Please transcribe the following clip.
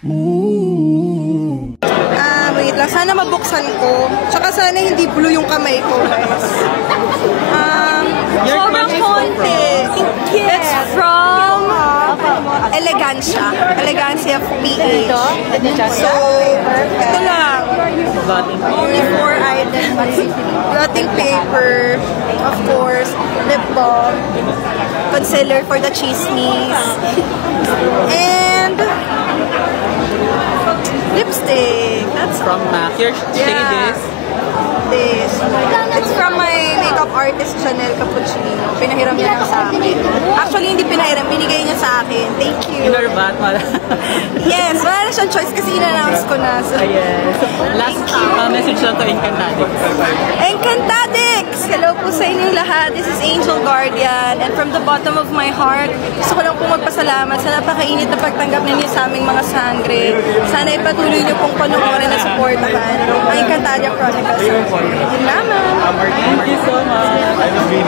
Wait lang. Sana mabuksan ko. Tsaka sana hindi blue yung kamay ko, guys. Sobrang konti. It's from Elegancia. Elegancia of PH. So, ito lang. Only 4 items. Blotting paper. Of course. Lip balm. Concealer for the chismis. And lipstick. That's from MAC. You're taking this? This. It's from my makeup artist, Chanel Cappuccino. Pinahiram niya lang sa akin. Actually, hindi pinahiram. Binigay niya sa akin. Thank you. Inorbat, wala. Yes, wala na siyang choice kasi in-announce ko na. So, yes. Last message lang to Encantadix. Encantadix! Hello po sa inyong lahat. This is Angel Guardian. And from the bottom of my heart, gusto ko lang po magpasalamat sa napakainit na pagtanggap ninyo sa aming mga sangre. Sana ipatuloy niyo pong panoorin na supportahan ang Encantadia Chronicles. Yun lamang. Thank you so much.